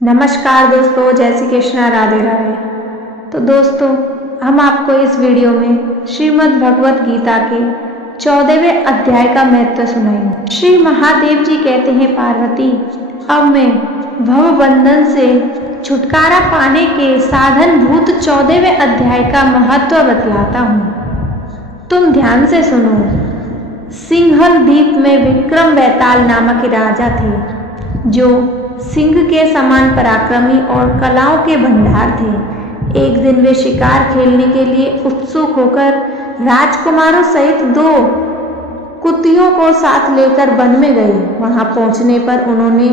नमस्कार दोस्तों, जय श्री कृष्णा, राधे राधे। तो दोस्तों, हम आपको इस वीडियो में श्रीमद् भगवत गीता के 14वें अध्याय का महत्व सुनाएंगे। श्री महादेव जी कहते हैं, पार्वती, अब मैं भव बंधन से छुटकारा पाने के साधन भूत 14वें अध्याय का महत्व बतलाता हूँ। तुम ध्यान से सुनो। सिंहल द्वीप में विक्रम बैताल नामक राजा थे, जो सिंह के समान पराक्रमी और कलाओं के भंडार थे। एक दिन वे शिकार खेलने के लिए उत्सुक होकर राजकुमारों सहित 2 कुतियों को साथ लेकर वन में गए। वहां पहुंचने पर उन्होंने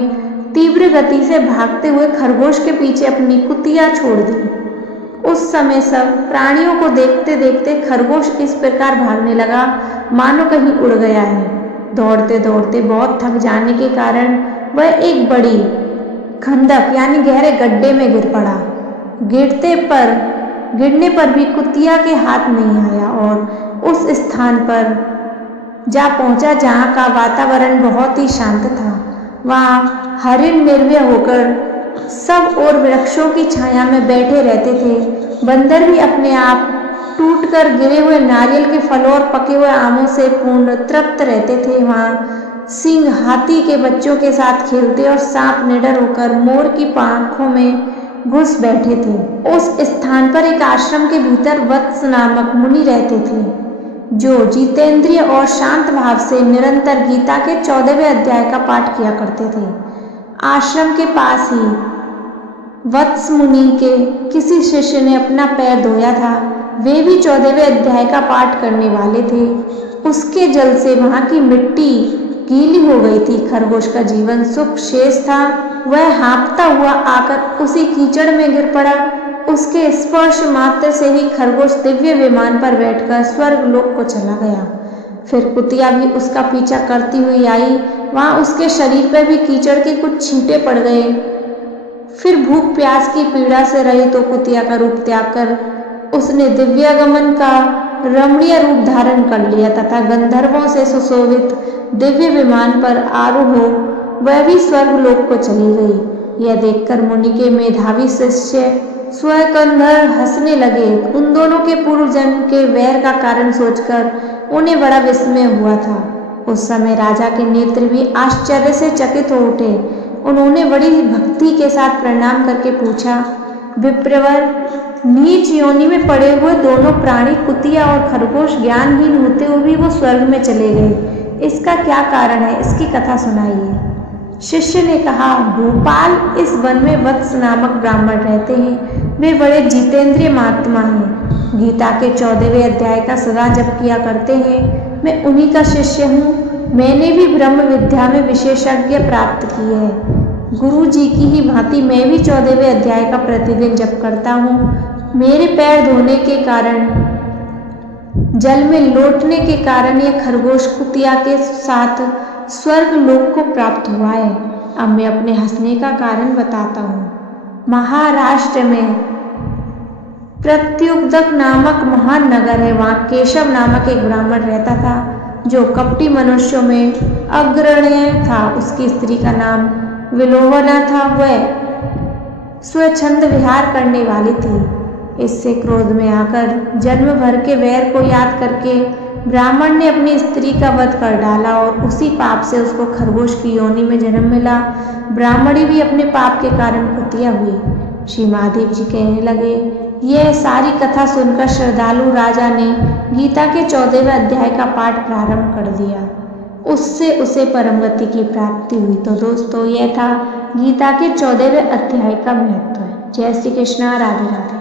तीव्र गति से भागते हुए खरगोश के पीछे अपनी कुतिया छोड़ दी। उस समय सब प्राणियों को देखते देखते खरगोश इस प्रकार भागने लगा मानो कहीं उड़ गया है। दौड़ते दौड़ते बहुत थक जाने के कारण वह एक बड़ी खंदक यानी गहरे गड्ढे में गिर पड़ा। गिरने पर भी कुतिया के हाथ नहीं आया और उस स्थान पर जा पहुंचा जहां का वातावरण बहुत ही शांत था। वहां हरिण निर्भय होकर सब और वृक्षों की छाया में बैठे रहते थे। बंदर भी अपने आप टूटकर गिरे हुए नारियल के फलों और पके हुए आमों से पूर्ण तृप्त रहते थे। वहां सिंह हाथी के बच्चों के साथ खेलते और सांप निडर होकर मोर की पांखों में घुस बैठे थे। उस स्थान पर एक आश्रम के भीतर वत्स नामक मुनि रहते थे, जो जितेंद्रिय और शांत भाव से निरंतर गीता के 14वें अध्याय का पाठ किया करते थे। आश्रम के पास ही वत्स मुनि के किसी शिष्य ने अपना पैर धोया था। वे भी 14वें अध्याय का पाठ करने वाले थे। उसके जल से वहां की मिट्टी गीली हो गई थी। खरगोश का जीवन सुख शेष था। वह हाँफता हुआ आकर उसी कीचड़ में गिर पड़ा। उसके स्पर्श मात्र से ही खरगोश दिव्य विमान पर बैठकर स्वर्ग लोक को चला गया। फिर कुतिया भी उसका पीछा करती हुई आई। वहां उसके शरीर पर भी कीचड़ के कुछ छींटे पड़ गए। फिर भूख प्यास की पीड़ा से रही तो कुतिया का रूप त्याग कर उसने दिव्यागमन का रमणीय रूप धारण कर लिया तथा गंधर्वों से सुशोभित दिव्य विमान पर आरूढ़ हो वह भी स्वर्ग लोक को चली गई। यह देखकर मुनि के मेधावी शिष्य स्वकंधर हंसने लगे। उन दोनों के पूर्व जन्म के वैर का कारण सोचकर उन्हें बड़ा विस्मय हुआ था। उस समय राजा के नेत्र भी आश्चर्य से चकित हो उठे। उन्होंने बड़ी भक्ति के साथ प्रणाम करके पूछा, विप्रवर, नीच योनि में पड़े हुए दोनों प्राणी कुतिया और खरगोश ज्ञानहीन होते हुए भी वो स्वर्ग में चले गए। इसका क्या कारण है? इसकी कथा सुनाइए। शिष्य ने कहा, भोपाल, इस वन में वत्स नामक ब्राह्मण रहते हैं। वे बड़े जितेंद्रिय महात्मा हैं। गीता के 14वें अध्याय का सदा जप किया करते हैं। मैं उन्हीं का शिष्य हूँ। मैंने भी ब्रह्म विद्या में विशेषज्ञ प्राप्त की है। गुरु जी की ही भांति मैं भी 14वें अध्याय का प्रतिदिन जप करता हूँ। मेरे पैर धोने के कारण, जल में लौटने के कारण यह खरगोश कुतिया के साथ स्वर्ग लोक को प्राप्त हुआ है। अब मैं अपने हंसने का कारण बताता हूँ। महाराष्ट्र में प्रत्युदक नामक महान नगर है। वहाँ केशव नामक एक ब्राह्मण रहता था, जो कपटी मनुष्यों में अग्रण्य था। उसकी स्त्री का नाम विलोवना था। वह स्वच्छंद विहार करने वाली थी। इससे क्रोध में आकर जन्म भर के वैर को याद करके ब्राह्मण ने अपनी स्त्री का वध कर डाला और उसी पाप से उसको खरगोश की योनि में जन्म मिला। ब्राह्मणी भी अपने पाप के कारण कुतिया हुई। श्री महादेव जी कहने लगे, यह सारी कथा सुनकर श्रद्धालु राजा ने गीता के 14वें अध्याय का पाठ प्रारंभ कर दिया। उससे उसे परम गति की प्राप्ति हुई। तो दोस्तों, यह था गीता के 14वें अध्याय का महत्व। जय श्री कृष्णा, राधे राधे।